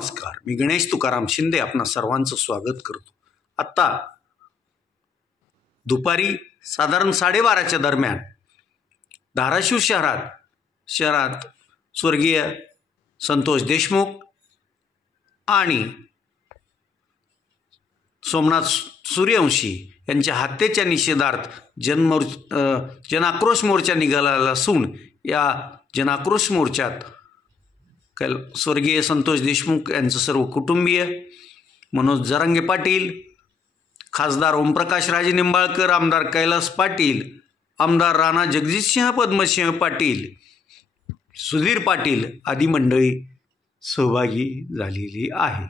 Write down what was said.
नमस्कार, मी गणेश तुकाराम शिंदे आपणा सर्वांचं स्वागत करतो। आत्ता दुपारी साधारण 12:30च्या दरम्यान धाराशिव शहरात स्वर्गीय संतोष देशमुख आणि सोमनाथ सूर्यवंशी यांच्या हत्येच्या निषेधार्थ जनाक्रोश मोर्चा निघाला असून या जनाक्रोश मोर्चात स्वर्गीय संतोष देशमुख यांचे सर्व कुटुंबीय, मनोज जरांगे पाटील, खासदार ओमप्रकाश राजे निंबाळकर, आमदार कैलास पाटील, आमदार राणा जगजितसिंह पद्मसिंह पाटील, सुधीर पाटील आदी मंडळी सहभागी झालेली आहे।